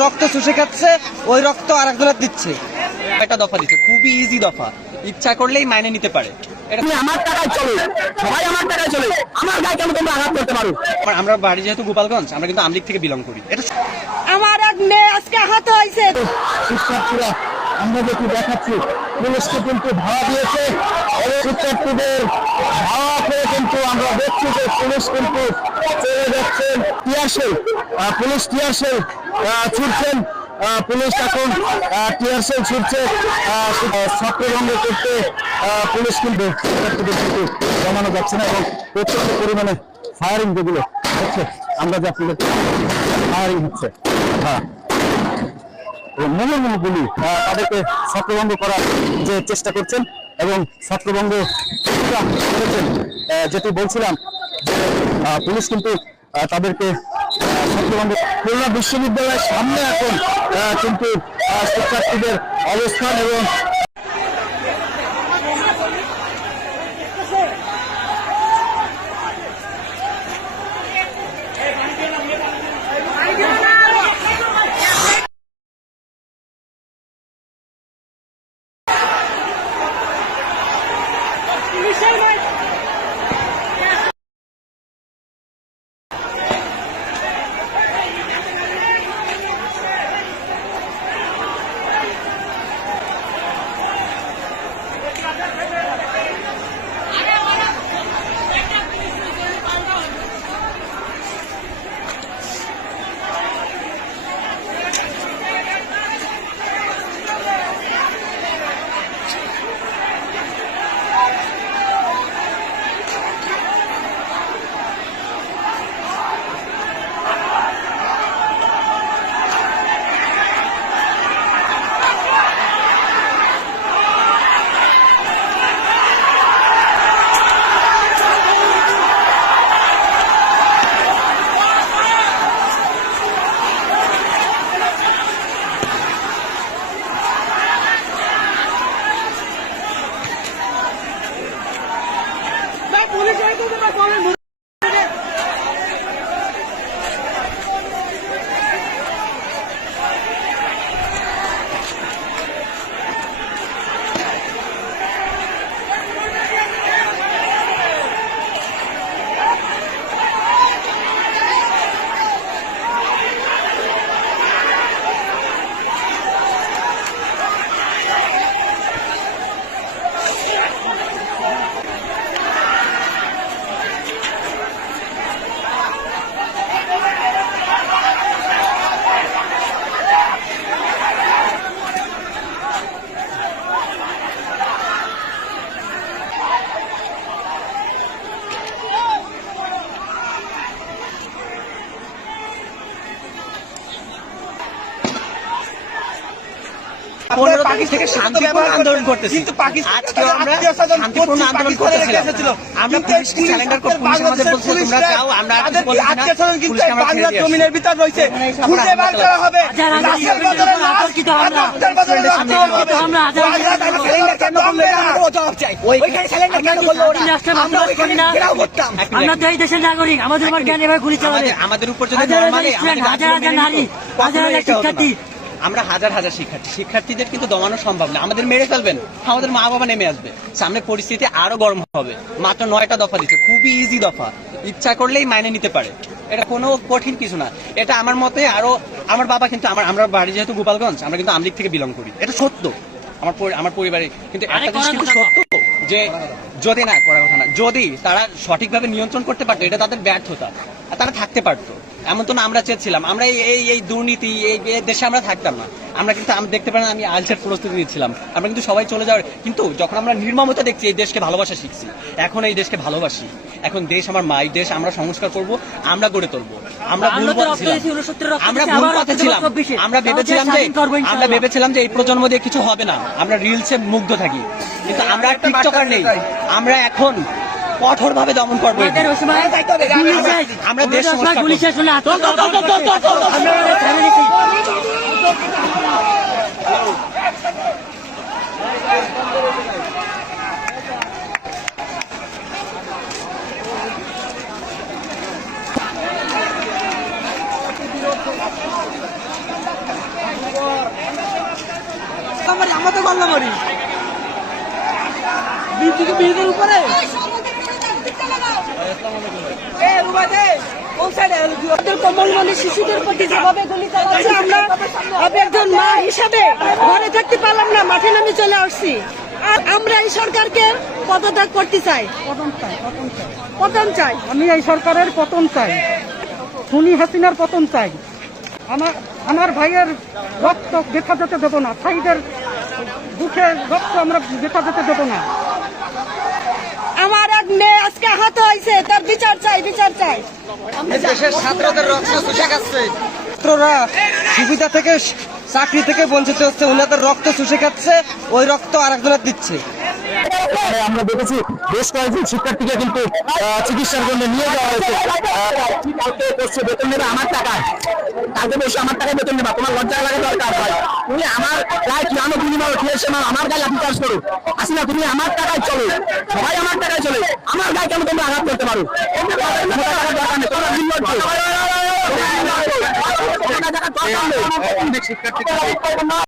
রক্ত চুষে খাচ্ছে, ওই রক্ত আরেকজনের দিচ্ছে। একটা দফা দিচ্ছে, খুবই ইজি দফা, ইচ্ছা করলেই মাইনে নিতে পারে। আমার টাকায় চলে, সবাই আমার টাকায় চলে, আমার গায়ে কেন তোমরা আঘাত করতে পারো? আমরা বাড়ি যেহেতু গোপালগঞ্জ, আমরা কিন্তু আমলিগ থেকে বিলং করি। এটা আমার এক মেয়ে আজকে আহত হয়েছে। শিক্ষার্থীরা আমরা যেটি দেখাচ্ছি, পুলিশকে কিন্তু ধাওয়া দিয়েছে। শিক্ষার্থীদের ধাওয়া করে কিন্তু আমরা দেখছি যে পুলিশ কিন্তু চলে যাচ্ছেন টিয়ারশেল, পুলিশ টিয়ারশেল ছুটছেন। পুলিশ এখন টিয়ারশেল ছুটছে ছত্রভঙ্গ করতে। পুলিশ কিন্তু শিক্ষার্থীদের কিন্তু জমানো যাচ্ছে না এবং প্রচন্ড পরিমাণে ফায়ারিং যেগুলো হচ্ছে, আমরা যে আপনাদের ফায়ারিং হচ্ছে, হ্যাঁ মুহুর্মুহুগুলি তাদেরকে ছত্রভঙ্গ করার যে চেষ্টা করছেন এবং ছত্রভঙ্গ করেছেন। যেটি বলছিলাম যে পুলিশ কিন্তু তাদেরকে ছত্রভঙ্গ। খুলনা বিশ্ববিদ্যালয়ের সামনে এখন কিন্তু শিক্ষার্থীদের অবস্থান এবং থেকে শান্তিপূর্ণ আন্দোলন করতেছি, কিন্তু আজকেও আমরা শান্তিপূর্ণ আন্দোলন করতেছিলাম। আমরা পুলিশকে স্যালেন্ডার করে পুলিশ আমাদের বলছে তোমরা যাও, আমরা আর কিছু বলছি না। পুলিশকে আমরা ছেড়ে দিয়ে জমিনের ভিতর রয়েছে, খুঁজে বের করা হবে। আমরা তো এই দেশের নাগরিক, আমাদের উপর জ্ঞান এভাবে গুলি চালাবে, আমাদের উপর যদি হাজার হাজার নারী, হাজার হাজার শিক্ষার্থী, আমরা হাজার হাজার শিক্ষার্থীদের কিন্তু দমানো সম্ভব না। আমাদের মেরে ফেলবেন, আমাদের মা বাবা নেমে আসবে, সামনে পরিস্থিতি আরো গরম হবে। মাত্র 9টা দফা দিচ্ছে, খুবই ইজি দফা, ইচ্ছা করলেই মাইনে নিতে পারে। এটা কোনো কঠিন কিছু না। এটা আমার মতে আরো, আমার বাবা কিন্তু আমরা বাড়ি যেহেতু গোপালগঞ্জ, আমরা কিন্তু আমলিগ থেকে বিলং করি। এটা সত্য আমার পরিবারে। কিন্তু একটা জিনিস কিন্তু সত্য যে যদি না করার কথা না, যদি তারা সঠিকভাবে নিয়ন্ত্রণ করতে পারতো, এটা তাদের ব্যর্থতা, তারা থাকতে পারতো। এমন তো না আমরা চেয়েছিলাম, আমরা এই দুর্নীতি এই দেশে আমরা থাকতাম না। আমরা কিন্তু দেখতে পারেন আমি আইএলটিএস প্রস্তুতি নিচ্ছিলাম, আমরা কিন্তু সবাই চলে যাওয়ার, কিন্তু যখন আমরা নির্মমতা দেখছি, এই দেশকে ভালোবাসা শিখছি। এখন এই দেশকে ভালোবাসি, এখন দেশ আমার মাই দেশ, আমরা সংস্কার করব, আমরা গড়ে তুলবো। আমরা ভুল পথে ছিলাম, আমরা ভেবেছিলাম যে এই প্রজন্ম দিয়ে কিছু হবে না, আমরা রিলসে মুগ্ধ থাকি, কিন্তু আমরা টিকটকার নেই। আমরা এখন কঠোর ভাবে দমন করবো। আমরা দেশ পাল্লা মারি ব্রিজের উপরে কমলমণি শিশুদের প্রতি যেভাবে গুলি চালাচ্ছে আমি একজন মা হিসাবে ঘরে থাকতে পারলাম না, মাঠে নামে চলে আসছি। আর আমরা এই সরকারকে পদত্যাগ করতে চাই, পতন চাই। আমি এই সরকারের পতন চাই, খুনি হাসিনার পতন চাই। আমার ভাইয়ের রক্ত বৃথা যেতে দেবো না, সাইদের বুকের রক্ত আমরা বৃথা যেতে দেবো না। আমার এক মেয়ে আজকে আহত হয়েছে, তার বিচার চাই, বিচার চাই। দেশের ছাত্রদের রক্ত চুষে খাচ্ছে, ছাত্ররা সুবিধা থেকে চাকরি থেকে বঞ্চিত হচ্ছে, ওনাদের রক্ত চুষে খাচ্ছে, ওই রক্ত আরেকজনের দিচ্ছে। আমরা দেখেছি বেশ কয়েকজন শিক্ষার্থীকে কিন্তু চিকিৎসার জন্য নিয়ে যাওয়া হয়েছে। কালকে করছে বেতন নেবে আমার টাকায়, কালকে বসে আমার টাকায় বেতন নেবা, তোমার লজ্জা লাগে দরকার ভাই? তুমি আমার গায়ে কি আনো, তুমি মারো, ঠিক আছে আমার গায়ে লাঠি চার্জ করো, আসি না? তুমি আমার টাকায় চলো, সবাই আমার টাকায় চলে, আমার গায়ে কেন তোমরা আঘাত করতে পারো? দরকার নেই, তোমরা নির্লজ্জ।